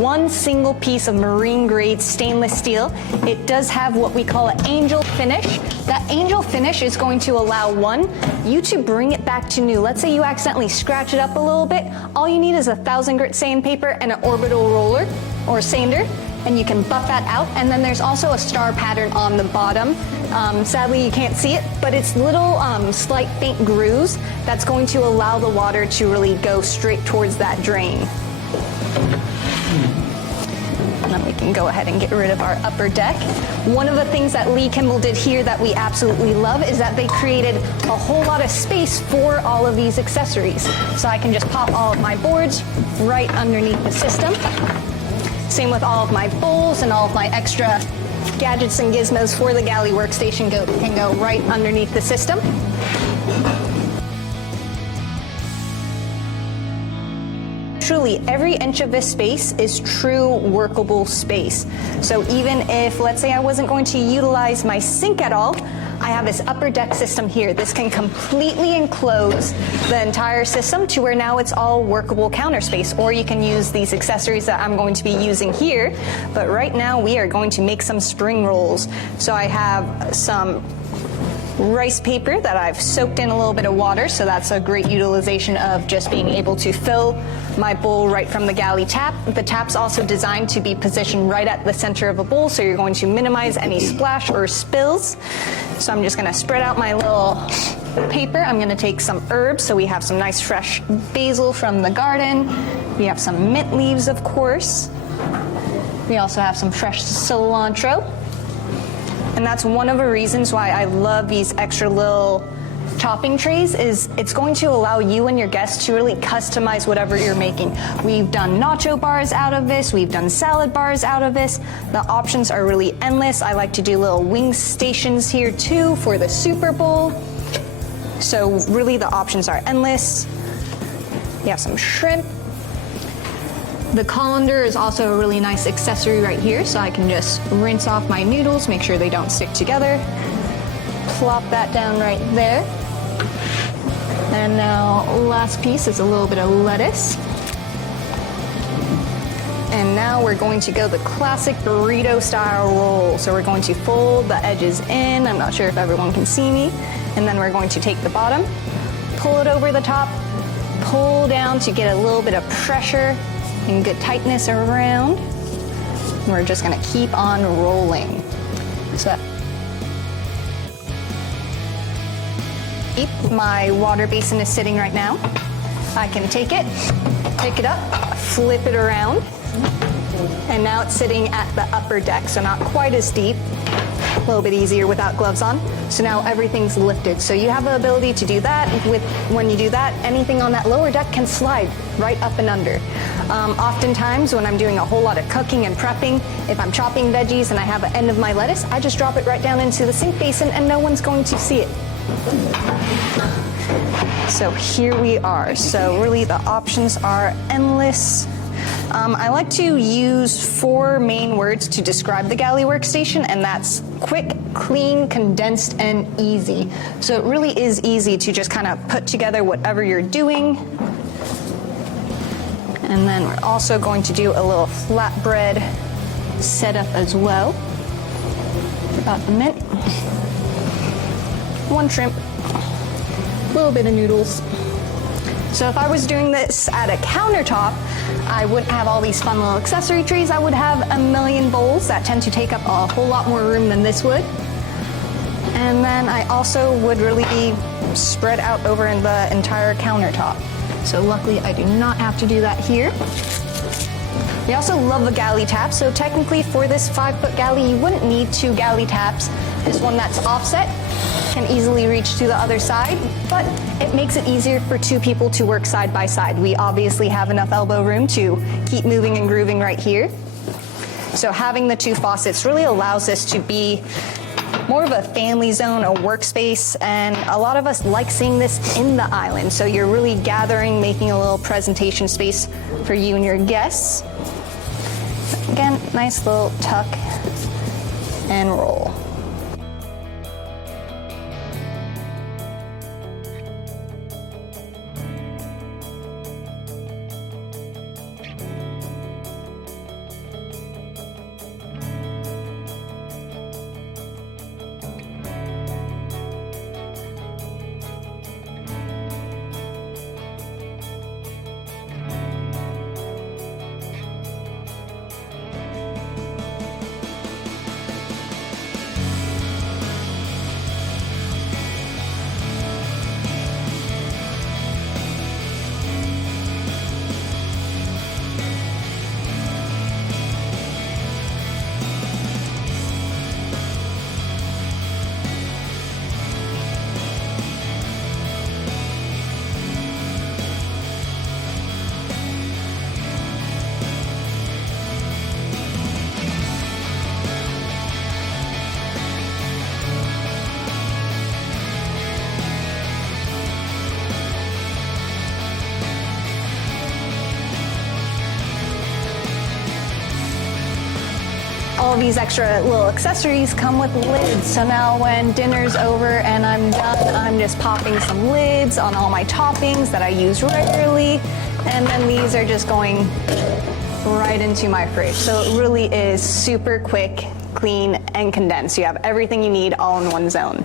one single piece of marine grade stainless steel. It does have what we call an angel finish. That angel finish is going to allow you to bring it back to new. Let's say you accidentally scratch it up a little bit. All you need is a 1,000 grit sandpaper and an orbital roller or sander, and you can buff that out. And then there's also a star pattern on the bottom. Sadly, you can't see it, but it's little slight faint grooves that's going to allow the water to really go straight towards that drain. And then we can go ahead and get rid of our upper deck. One of the things that Kimball did here that we absolutely love is that they created a whole lot of space for all of these accessories. So I can just pop all of my boards right underneath the system. Same with all of my bowls, and all of my extra gadgets and gizmos for the Galley Workstation can go right underneath the system. Truly, every inch of this space is true workable space. So even if, let's say I wasn't going to utilize my sink at all, I have this upper deck system here. This can completely enclose the entire system to where now it's all workable counter space, or you can use these accessories that I'm going to be using here. But right now we are going to make some spring rolls. So I have some rice paper that I've soaked in a little bit of water, so that's a great utilization of just being able to fill my bowl right from the Galley tap. The tap's also designed to be positioned right at the center of a bowl, so you're going to minimize any splash or spills. So I'm just going to spread out my little paper. I'm going to take some herbs, so we have some nice fresh basil from the garden. We have some mint leaves, of course. We also have some fresh cilantro. And that's one of the reasons why I love these extra little topping trays, is it's going to allow you and your guests to really customize whatever you're making. We've done nacho bars out of this, we've done salad bars out of this. The options are really endless. I like to do little wing stations here too for the Super Bowl. So really the options are endless. We have some shrimp. The colander is also a really nice accessory right here, so I can just rinse off my noodles, make sure they don't stick together. Plop that down right there. And now last piece is a little bit of lettuce. And now we're going to go the classic burrito style roll. So we're going to fold the edges in. I'm not sure if everyone can see me. And then we're going to take the bottom, pull it over the top, pull down to get a little bit of pressure and good tightness around. And we're just gonna keep on rolling. So my water basin is sitting right now. I can take it, pick it up, flip it around, and now it's sitting at the upper deck, so not quite as deep. A little bit easier without gloves on. So now everything's lifted. So you have the ability to do that. When you do that, anything on that lower deck can slide right up and under. Oftentimes when I'm doing a whole lot of cooking and prepping, if I'm chopping veggies and I have an end of my lettuce, I just drop it right down into the sink basin and no one's going to see it. So here we are. So really the options are endless. I like to use 4 main words to describe the Galley Workstation, and that's quick, clean, condensed, and easy. So it really is easy to just kind of put together whatever you're doing. And then we're also going to do a little flatbread setup as well. About the mint. 1 shrimp. A little bit of noodles. So if I was doing this at a countertop, I wouldn't have all these fun little accessory trays. I would have a million bowls that tend to take up a whole lot more room than this would. And then I also would really be spread out over in the entire countertop. So luckily I do not have to do that here. We also love the Galley tap, so technically for this 5-foot galley you wouldn't need 2 Galley taps. This one that's offset can easily reach to the other side, but it makes it easier for 2 people to work side by side. We obviously have enough elbow room to keep moving and grooving right here. So having the 2 faucets really allows this to be more of a family zone, a workspace, and a lot of us like seeing this in the island. So you're really gathering, making a little presentation space for you and your guests. Again, nice little tuck and roll. all these extra little accessories come with lids. So now when dinner's over and I'm done, I'm just popping some lids on all my toppings that I use regularly. And then these are just going right into my fridge. So it really is super quick, clean, and condensed. You have everything you need all in one zone.